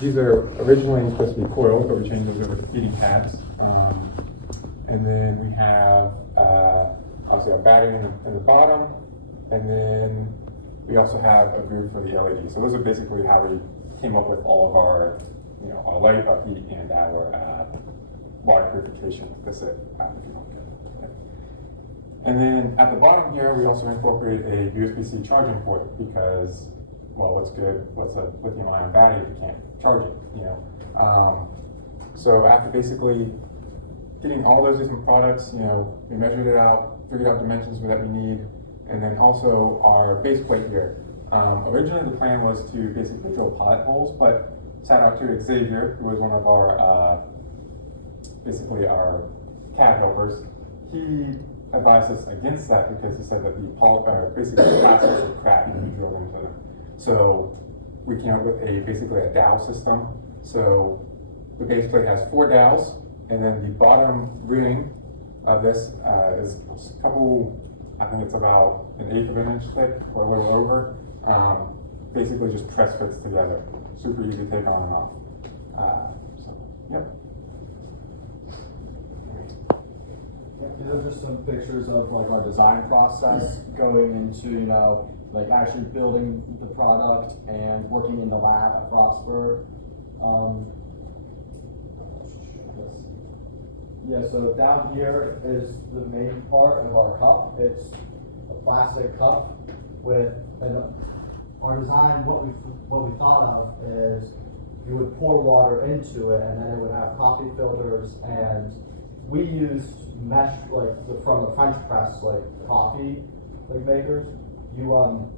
these are originally supposed to be coils, but we changed those over to heating pads. And then we have obviously our battery in the bottom, and then we also have a groove for the LED. So those are basically how we came up with all of our, our light, our heat, and our water purification. That's it. If you don't get it. And then at the bottom here, we also incorporated a USB-C charging port because, well, what's a lithium-ion battery if you can't charge it? So after basically getting all those different products, we measured it out, figured out dimensions that we need, and then also our base plate here. Originally the plan was to basically drill pilot holes, but shout out to Xavier, who was one of our, basically our CAD helpers. He advised us against that because he said that basically the plastics would crack when you drill into them. So we came up with basically a dowel system. So the base plate has 4 dowels, and then the bottom ring of this is a couple, I think it's about 1/8 of an inch thick or a little over. Basically just press fits together. Super easy to take on and off. Yep. These are just some pictures of like our design process going into, like actually building the product and working in the lab at Frostburg. Yeah, so down here is the main part of our cup. It's a plastic cup with our design. What we thought of is you would pour water into it, and then it would have coffee filters, and we used mesh from the French press coffee makers. You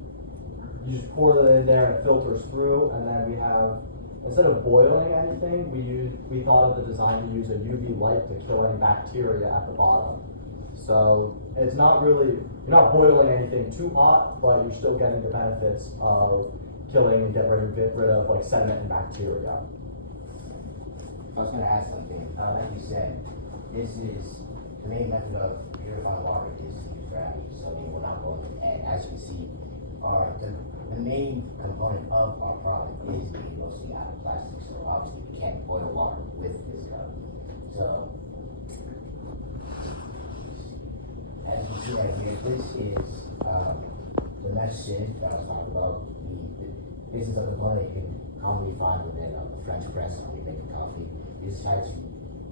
just pour it in there and it filters through, and then we have, instead of boiling anything, we thought of the design to use a UV light to kill any bacteria at the bottom. So it's not really, you're not boiling anything too hot, but you're still getting the benefits of killing and get rid of sediment and bacteria. I was going to ask something. Like you said, this is the main method of purifying water is to use gravity. So we're not going to add. As you can see, the main component of our product is being mostly out of plastic. So obviously we can't boil water with this cup. So as you see right here, this is the mesh sieve that I was talking about. The business of the blender you can commonly find within the French press when you're making coffee. This tries to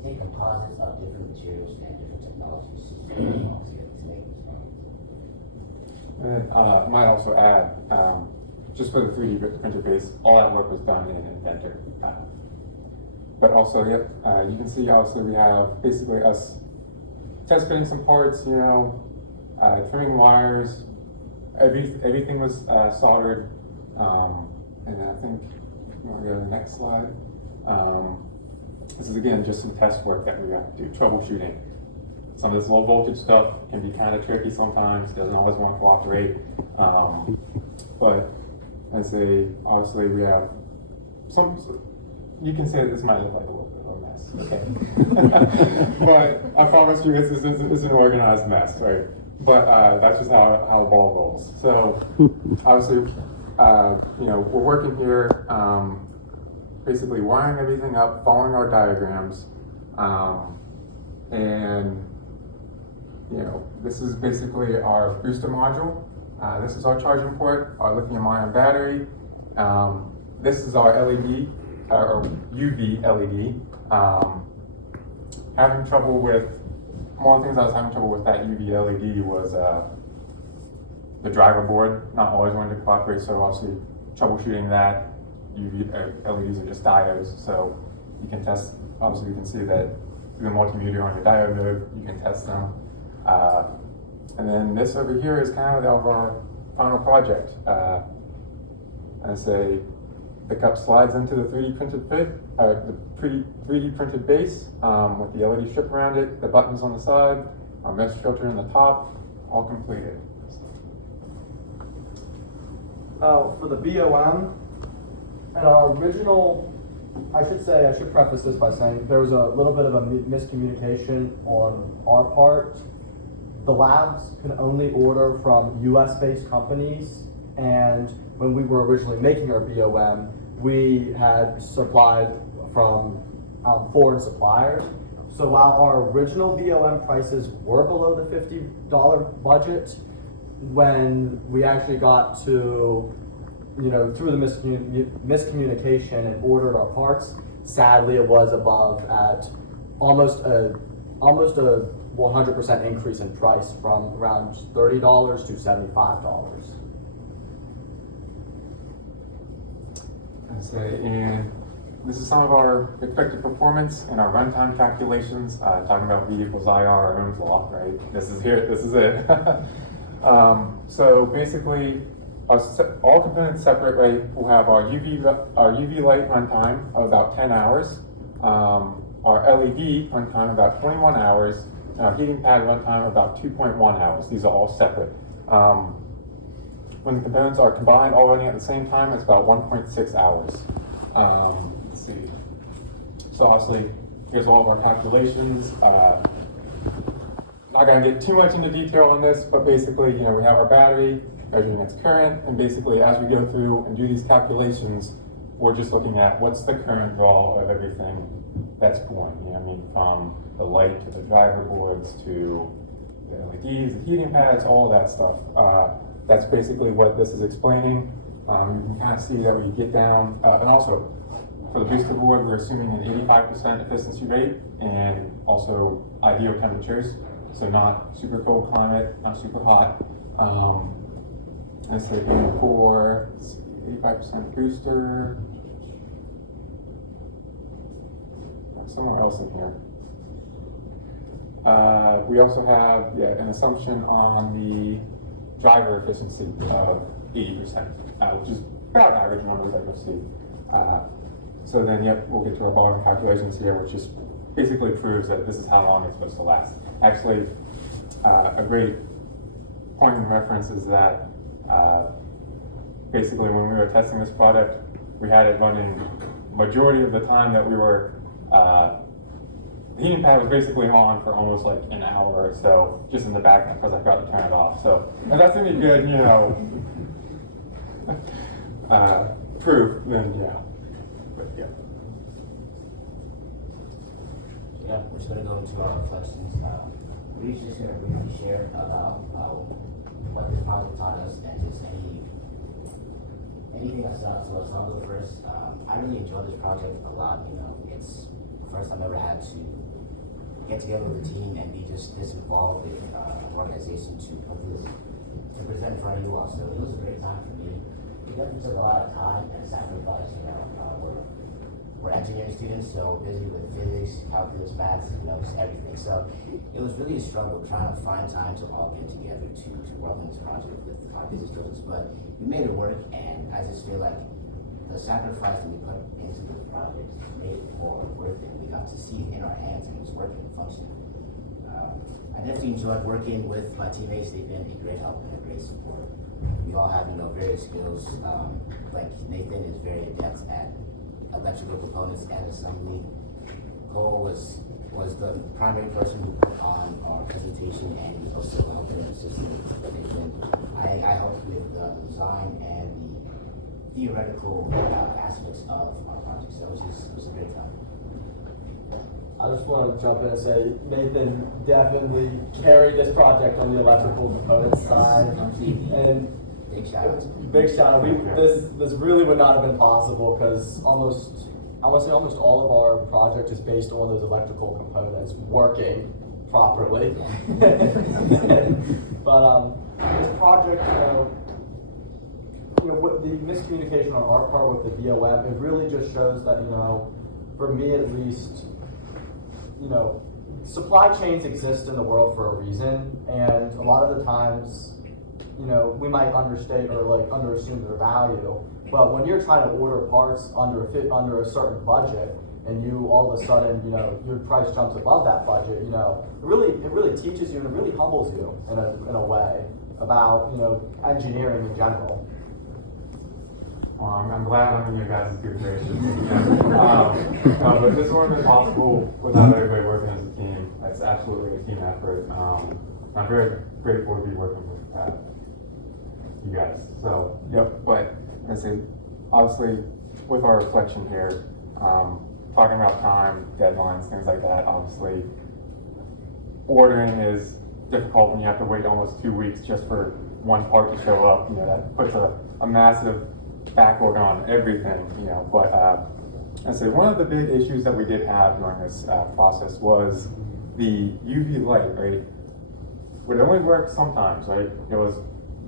take composites of different materials and different technologies to make these products. And I might also add, just for the 3D printer base, all that work was done in Inventor. But also, yep, you can see obviously we have basically us test fitting some parts, trimming wires, everything was soldered. And then I think, you want to go to the next slide? This is again just some test work that we have to do, troubleshooting. Some of this low voltage stuff can be kind of tricky sometimes, doesn't always want to cooperate. But I say, obviously we have you can say this might look like a little bit of a mess, okay? But I promise you it's an organized mess, right? But that's just how the ball rolls. So obviously, we're working here, basically wiring everything up, following our diagrams, and this is basically our booster module. This is our charging port, our lithium-ion battery. This is our LED, or UV LED. One of the things I was having trouble with that UV LED was the driver board not always wanting to cooperate, so obviously troubleshooting that. UV LEDs are just diodes, so you can test, obviously you can see that through the multimeter on your diode node, you can test them. And then this over here is kind of our final project. I say the cup slides into the 3D printed the 3D printed base with the LED strip around it, the buttons on the side, our mesh filter in the top, all completed. For the BOM, and our original, I should preface this by saying there was a little bit of a miscommunication on our part. The labs can only order from US-based companies, and when we were originally making our BOM, we had supplied from foreign suppliers. So while our original BOM prices were below the $50 budget, when we actually got to, through the miscommunication and ordered our parts, sadly it was above at almost a 100% increase in price from around $30 to $75. And this is some of our expected performance and our runtime calculations, talking about V equals IR, Ohm's law, right? This is it. So basically, all components separate, right? We'll have our UV light runtime of about 10 hours, our LED runtime about 21 hours, and our heating pad runtime about 2.1 hours. These are all separate. When the components are combined all running at the same time, it's about 1.6 hours. Let's see. So obviously, here's all of our calculations. Not gonna get too much into detail on this, but basically, we have our battery measuring its current, and basically, as we go through and do these calculations, we're just looking at what's the current draw of everything that's going. From the light to the driver boards to the LEDs, the heating pads, all of that stuff. That's basically what this is explaining. You can kind of see that we get down, and also for the booster board, we're assuming an 85% efficiency rate and also ideal temperatures. So not super cold climate, not super hot. And so aiming for 85% booster. Somewhere else in here. We also have an assumption on the driver efficiency of 80%, which is about average numbers that you'll see. So then, we'll get to our bottom calculations here, which just basically proves that this is how long it's supposed to last. Actually, a great point of reference is that basically when we were testing this product, we had it running majority of the time that we were, the heating pad was basically on for almost like an hour or so, just in the back because I forgot to turn it off. So if that's any good, proof, then yeah. But yeah. Yeah, we're just gonna go into our reflections. We're just gonna briefly share about what this project taught us and just anything that's done. So I'll go first. I really enjoyed this project a lot. It's the first time I ever had to get together with a team and be just this involved with an organization to put this to present in front of you all. So it was a great time for me. It definitely took a lot of time and sacrifice. We're engineering students, so busy with physics, calculus, maths, just everything. So it was really a struggle trying to find time to all get together to work on this project with our busy students. But we made it work, and I just feel like the sacrifice that we put into this project made it more worth it. We got to see it in our hands, and it was working and functioning. I definitely enjoyed working with my teammates. They've been a great help and a great support. We all have, various skills. Like Nathan is very adept at electrical components and assembly. Cole was the primary person who put on our presentation, and he was also helping and assisting. I helped with the design and the theoretical aspects of our project. So it was a great time. I just want to jump in and say Nathan definitely carried this project on the electrical components side. And big shout out. Big shout out. This really would not have been possible because almost all of our project is based on those electrical components working properly. But this project, what the miscommunication on our part with the BOM, it really just shows that, for me at least, supply chains exist in the world for a reason, and a lot of the times, we might understate or underassume their value. But when you're trying to order parts under a certain budget, and you all of a sudden, your price jumps above that budget, it really teaches you and it really humbles you in a way about engineering in general. Well, I'm glad I'm in your guys' good graces. But this wouldn't have been possible without everybody working as a team. It's absolutely a team effort. I'm very grateful to be working with you guys. So, but I say, obviously, with our reflection here, talking about time, deadlines, things like that, obviously, ordering is difficult when you have to wait almost 2 weeks just for one part to show up. You know, that puts a massive backlog on everything, you know, but and so one of the big issues that we did have during this process was the UV light, right? Would only work sometimes, right? It was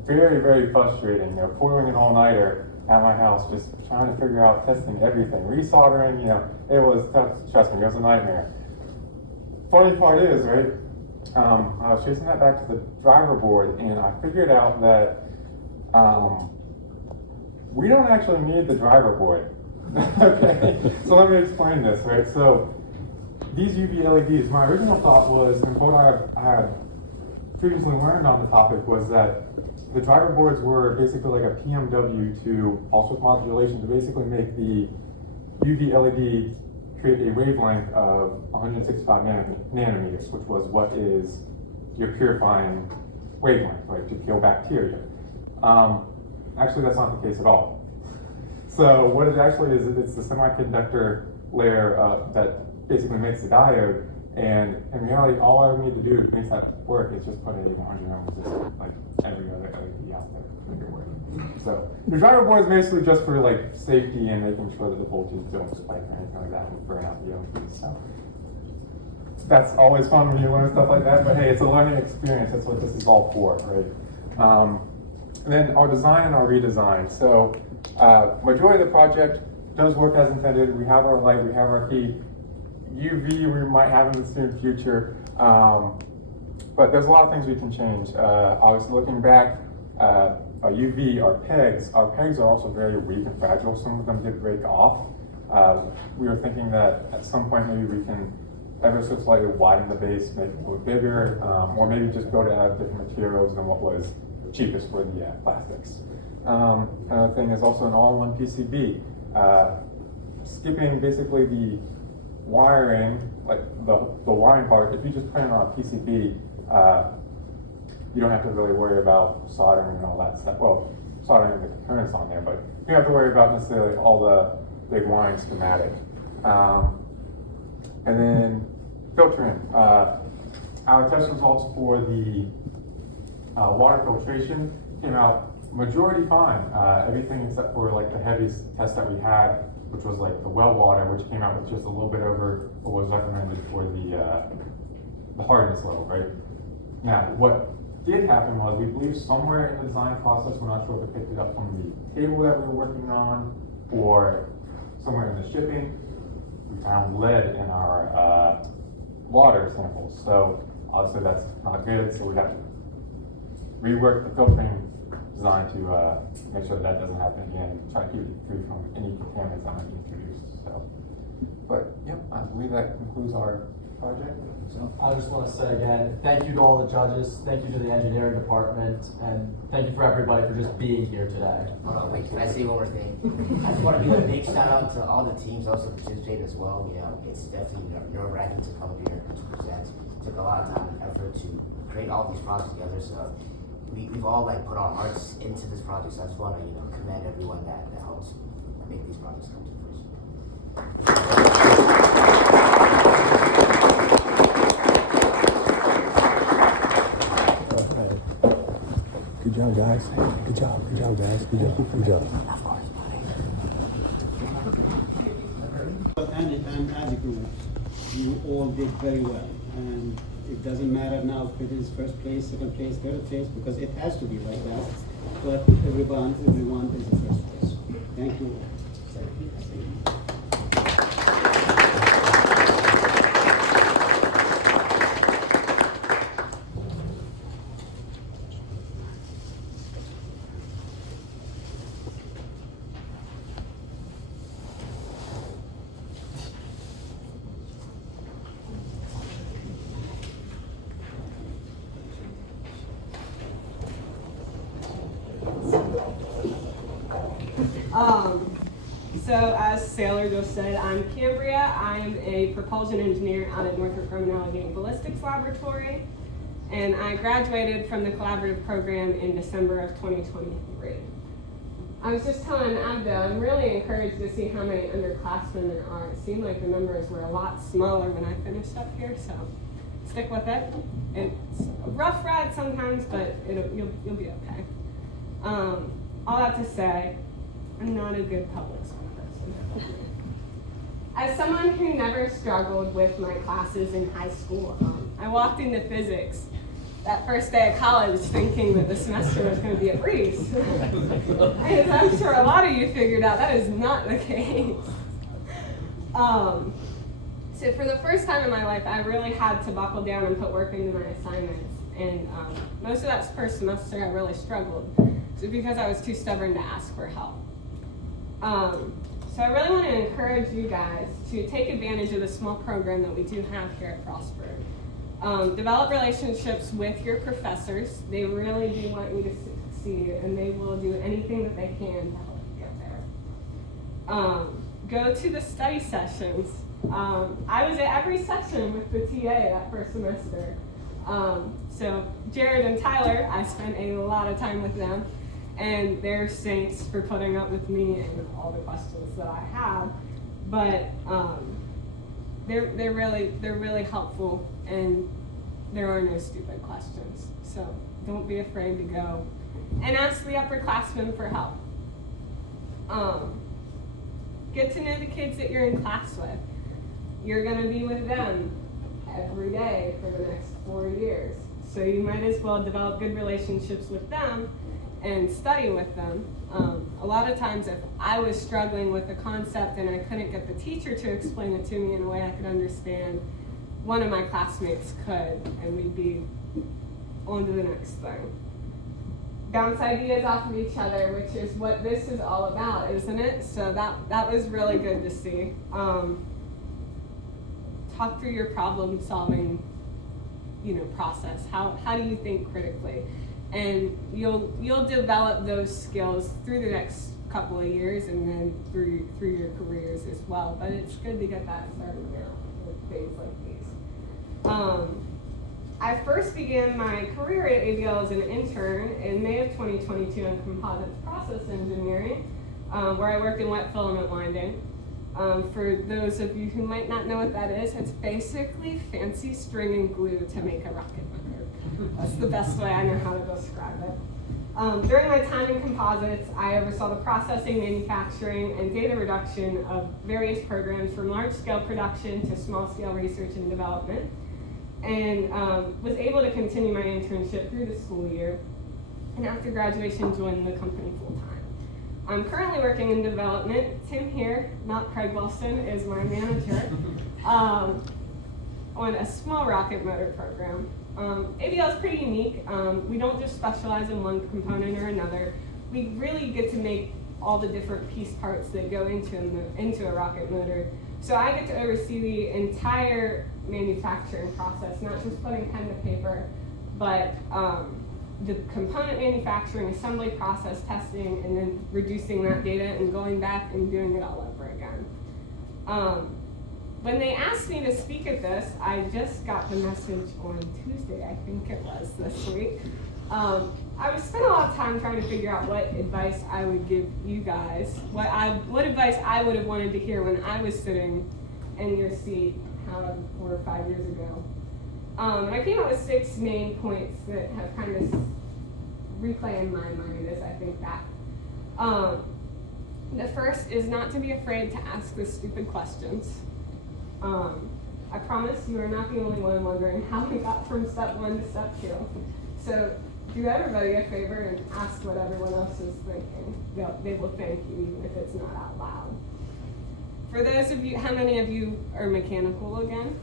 very, very frustrating, you know, pulling an all-nighter at my house, just trying to figure out, testing everything, resoldering, you know, it was tough, trust me, it was a nightmare. Funny part is, right, I was chasing that back to the driver board and I figured out that we don't actually need the driver board. Okay, so let me explain this, right? So these UV LEDs, my original thought was, and what I had previously learned on the topic was that the driver boards were basically like a PMW to pulse width modulation to basically make the UV LED create a wavelength of 165 nanometers, which was what is your purifying wavelength, right, to kill bacteria. Actually, that's not the case at all. So what it actually is, it's the semiconductor layer that basically makes the diode, and in reality, all I need to do to make that work is just put a 100 ohm resistor, like every other LED out there, to make it work. So the driver board is basically just for like safety and making sure that the voltages don't spike or anything like that and burn out the LEDs. So that's always fun when you learn stuff like that, but hey, it's a learning experience. That's what this is all for, right? And then our design and our redesign. So majority of the project does work as intended. We have our light, we have our key. UV we might have in the soon future, but there's a lot of things we can change. Obviously looking back, UV, our pegs are also very weak and fragile. Some of them did break off. We were thinking that at some point maybe we can ever so slightly widen the base, make it a little bigger, or maybe just go to different materials than what was cheapest for the plastics. Another thing is also an all-in-one PCB. Skipping basically the wiring, like the wiring part, if you just put it on a PCB, you don't have to really worry about soldering and all that stuff. Well, soldering the components on there, but you don't have to worry about necessarily all the big wiring schematic. And then filtering. Our test results for the water filtration came out majority fine. Everything except for like the heaviest test that we had, which was like the well water, which came out with just a little bit over what was recommended for the hardness level, right? Now, what did happen was we believe somewhere in the design process, we're not sure if it picked it up from the table that we were working on or somewhere in the shipping, we found lead in our water samples. So obviously that's not good, so we have to rework the filtering design to make sure that doesn't happen again, try to keep it free from any contaminants that might be introduced. So, but yep, I believe that concludes our project. So I just want to say again, thank you to all the judges, thank you to the engineering department, and thank you for everybody for just being here today. Hold on, wait, can I say one more thing? I just want to give a big shout out to all the teams also participated as well. You know, it's definitely nerve-wracking to come up here and to present. It took a lot of time and effort to create all these projects together. So we've all like put our hearts into this project. So I just want to commend everyone that helps make these projects come to fruition. Good job, guys. Good job, guys. Good job. Of course, buddy. And as a group, you all did very well. And it doesn't matter now if it is first place, second place, third place, because it has to be like that. But everyone is in first place. Thank you. So as Sailor just said, I'm Cambria. I'm a propulsion engineer out at Northrop Grumman Allegheny Ballistics Laboratory, and I graduated from the collaborative program in December of 2023. I was just telling Abda, I'm really encouraged to see how many underclassmen there are. It seemed like the numbers were a lot smaller when I finished up here, so stick with it. It's a rough ride sometimes, but you'll be okay. All that to say, I'm not a good public school person. As someone who never struggled with my classes in high school, I walked into physics that first day of college thinking that the semester was going to be a breeze. As I'm sure a lot of you figured out, that is not the case. So for the first time in my life, I really had to buckle down and put work into my assignments. And most of that first semester, I really struggled. So because I was too stubborn to ask for help. So I really want to encourage you guys to take advantage of the small program that we do have here at Frostburg. Develop relationships with your professors. They really do want you to succeed, and they will do anything that they can to help you get there. Go to the study sessions. I was at every session with the TA that first semester. So Jared and Tyler, I spent a lot of time with them, and they're saints for putting up with me and all the questions that I have. But they're really helpful, and there are no stupid questions. So don't be afraid to go and ask the upperclassmen for help. Get to know the kids that you're in class with. You're going to be with them every day for the next 4 years. So you might as well develop good relationships with them and study with them. A lot of times if I was struggling with a concept and I couldn't get the teacher to explain it to me in a way I could understand, one of my classmates could, and we'd be on to the next thing. Bounce ideas off of each other, which is what this is all about, isn't it? So that was really good to see. Talk through your problem solving, process. How do you think critically? And you'll develop those skills through the next couple of years and then through your careers as well. But it's good to get that started now with things like these. I first began my career at ABL as an intern in May of 2022 in composites process engineering, where I worked in wet filament winding. For those of you who might not know what that is, it's basically fancy string and glue to make a rocket motor. That's the best way I know how to describe it. During my time in composites, I oversaw the processing, manufacturing, and data reduction of various programs from large-scale production to small-scale research and development, and was able to continue my internship through the school year, and after graduation joined the company full-time. I'm currently working in development. Tim here, not Craig Wilson, is my manager, on a small rocket motor program. ABL is pretty unique. We don't just specialize in one component or another. We really get to make all the different piece parts that go into a rocket motor. So I get to oversee the entire manufacturing process, not just putting pen to paper, but the component manufacturing, assembly process, testing, and then reducing that data and going back and doing it all over again. When they asked me to speak at this, I just got the message on Tuesday, I think it was this week. I was spent a lot of time trying to figure out what advice I would give you guys, what advice I would have wanted to hear when I was sitting in your seat 4 or 5 years ago. And I came up with 6 main points that have kind of replayed in my mind as I think back. The first is not to be afraid to ask the stupid questions. I promise you are not the only one wondering how we got from step 1 to step 2. So do everybody a favor and ask what everyone else is thinking. They will thank you even if it's not out loud. For those of you, how many of you are mechanical again?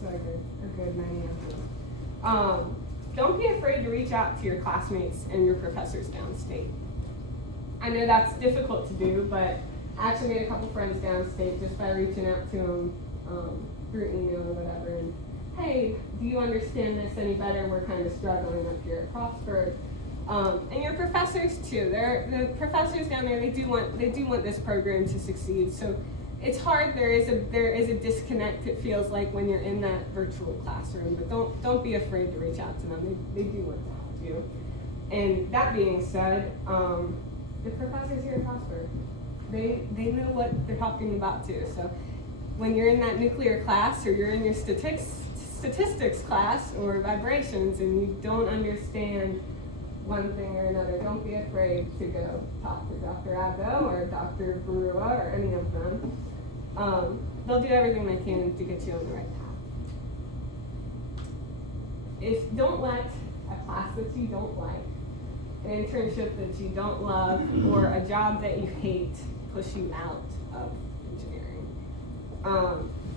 So a good many of you. Don't be afraid to reach out to your classmates and your professors downstate. I know that's difficult to do, but I actually made a couple friends downstate just by reaching out to them through email or whatever. And hey, do you understand this any better? We're kind of struggling up here at Frostburg. And your professors too. The professors down there, they do want this program to succeed. So it's hard. There is a disconnect. It feels like when you're in that virtual classroom. But don't be afraid to reach out to them. They do want to help you. And that being said, the professors here at Prosper, they know what they're talking about too. So when you're in that nuclear class or you're in your statistics class or vibrations and you don't understand one thing or another, don't be afraid to go talk to Dr. Abdo or Dr. Barua or any of them. They'll do everything they can to get you on the right path. Don't let a class that you don't like, an internship that you don't love, or a job that you hate push you out of engineering.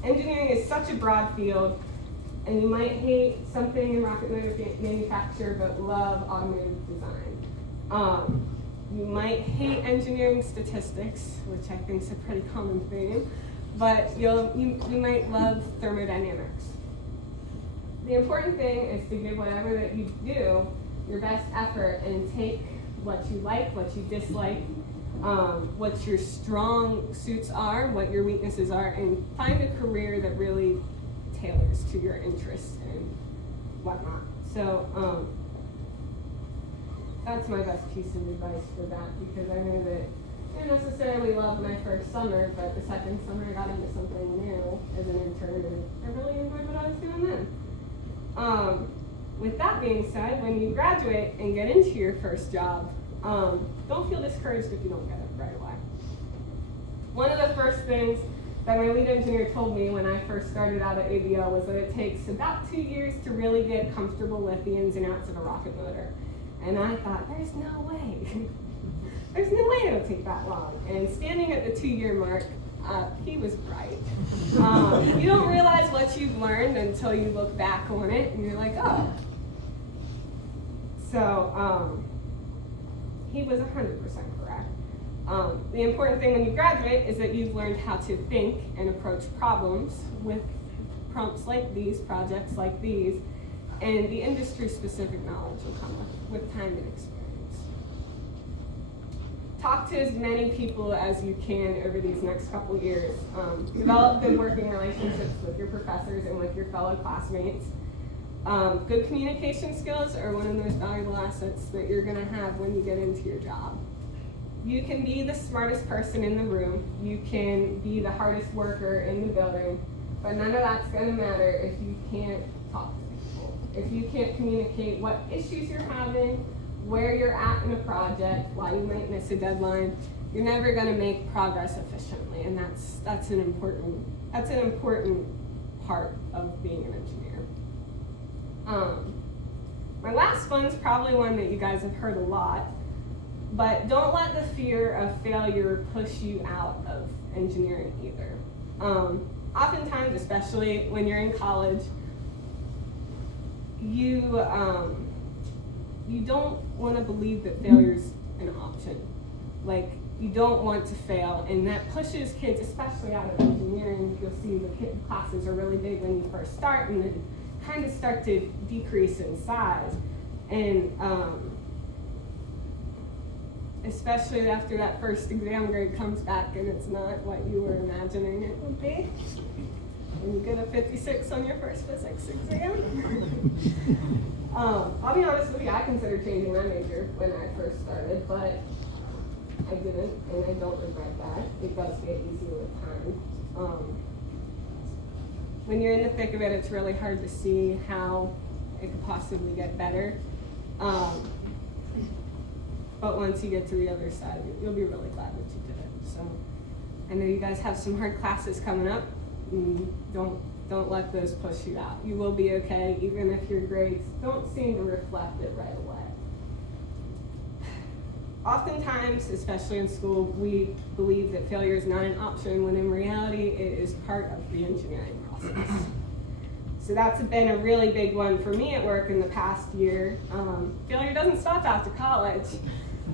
Engineering is such a broad field, and you might hate something in rocket motor manufacture but love automotive design. You might hate engineering statistics, which I think is a pretty common theme, but you might love thermodynamics. The important thing is to give whatever that you do your best effort and take what you like, what you dislike, what your strong suits are, what your weaknesses are, and find a career that really tailors to your interests and whatnot. So that's my best piece of advice for that, because I know that I didn't necessarily love my first summer, but the second summer I got into something new as an intern, and I really enjoyed what I was doing then. With that being said, when you graduate and get into your first job, don't feel discouraged if you don't get it right away. One of the first things that my lead engineer told me when I first started out at ABL was that it takes about 2 years to really get comfortable with the ins and outs of a rocket motor. And I thought, there's no way. There's no way it'll take that long. And standing at the 2-year mark, he was right. You don't realize what you've learned until you look back on it and you're like, oh. So he was 100% correct. The important thing when you graduate is that you've learned how to think and approach problems with prompts like these, projects like these, and the industry-specific knowledge will come with time and experience. Talk to as many people as you can over these next couple years. Develop good working relationships with your professors and with your fellow classmates. Good communication skills are one of the most valuable assets that you're gonna have when you get into your job. You can be the smartest person in the room, you can be the hardest worker in the building, but none of that's gonna matter if you can't talk to people. If you can't communicate what issues you're having, where you're at in a project, why you might miss a deadline, you're never gonna make progress efficiently, and that's an important part of being an engineer. My last one's probably one that you guys have heard a lot, but don't let the fear of failure push you out of engineering either. Oftentimes, especially when you're in college, you don't want to believe that failure's an option. Like, you don't want to fail, and that pushes kids, especially out of engineering. You'll see the classes are really big when you first start, and then kind of start to decrease in size. And especially after that first exam grade comes back and it's not what you were imagining it would be. And you get a 56 on your first physics exam. I'll be honest with you, I considered changing my major when I first started, but I didn't, and I don't regret that. It does get easier with time. When you're in the thick of it, it's really hard to see how it could possibly get better. But once you get to the other side, you'll be really glad that you did it. So I know you guys have some hard classes coming up. Don't let those push you out. You will be okay, even if your grades don't seem to reflect it right away. Oftentimes, especially in school, we believe that failure is not an option, when in reality, it is part of the engineering process. So that's been a really big one for me at work in the past year. Failure doesn't stop after college.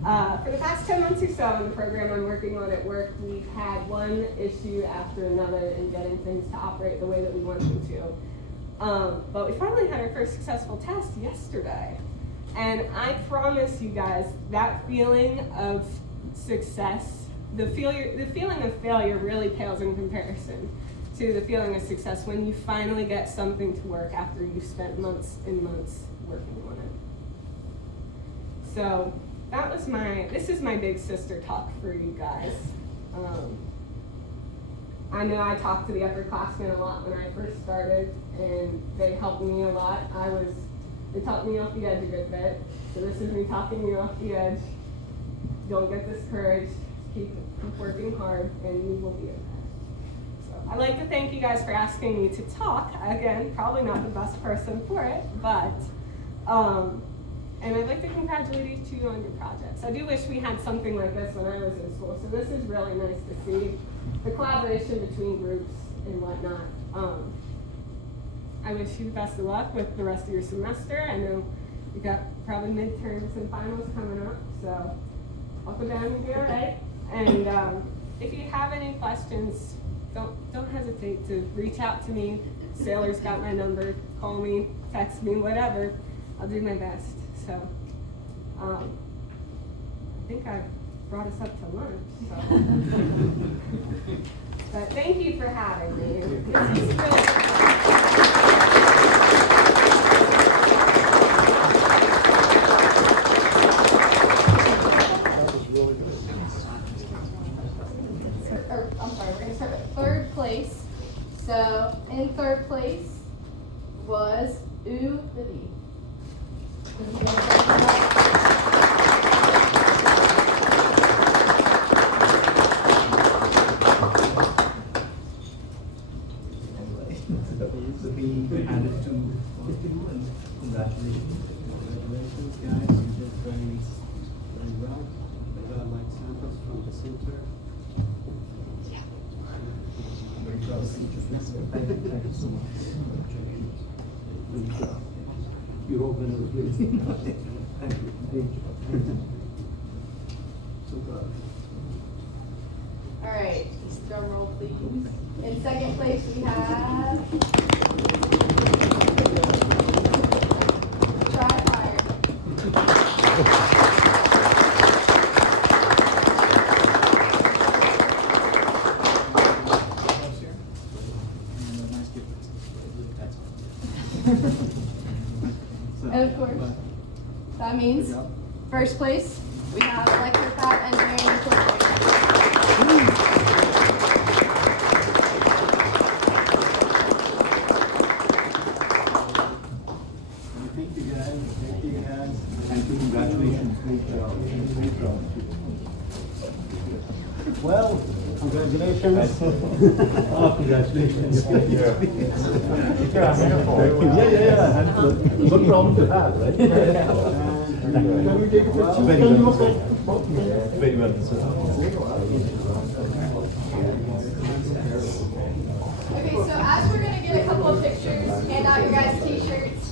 For the past 10 months or so in the program I'm working on at work, we've had one issue after another in getting things to operate the way that we want them to. But we finally had our first successful test yesterday. And I promise you guys, that feeling of success, the feeling of failure really pales in comparison to the feeling of success when you finally get something to work after you've spent months and months working on it. So this is my big sister talk for you guys. I know I talked to the upperclassmen a lot when I first started, and they helped me a lot. They talked me off the edge a good bit. So this is me talking you off the edge. Don't get discouraged. Keep working hard, and you will be okay. So I'd like to thank you guys for asking me to talk. Again, probably not the best person for it, but and I'd like to congratulate each of you on your projects. I do wish we had something like this when I was in school. So this is really nice to see the collaboration between groups and whatnot. I wish you the best of luck with the rest of your semester. I know you got probably midterms and finals coming up, so I'll go down and be all right. And if you have any questions, don't hesitate to reach out to me. Sailor's got my number. Call me, text me, whatever. I'll do my best. So I think I've brought us up to lunch. So. But thank you for having me. This is I'm sorry, we're going to start with third place. So, in third place was Vivi. So we added to 51 and congratulations. Congratulations, guys, you did very well. I got like samples from the center. Very proud. Thank you so much. You're all been over here. Thank you. So proud. All right, drum roll, please. In second place, we have Try Fire. And of course, that means first place, we have Electrofab Engineering Incorporated. Thank you guys. Thank you guys. Thank you, congratulations. Great job. Great job. Well, congratulations. Oh, congratulations. Thank you. Yeah. Good problem to have, right? Can we take a picture? Very well. Very well. Okay, so as we're gonna get a couple of pictures, hand out your guys' t-shirts.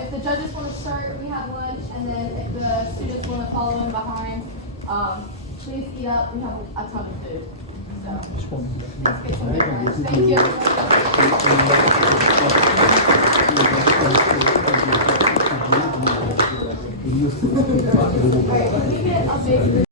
If the judges want to start, we have lunch, and then if the students want to follow in behind, please eat up. We have a ton of food. So let's get some big ones. Thank you. All right, when we get a big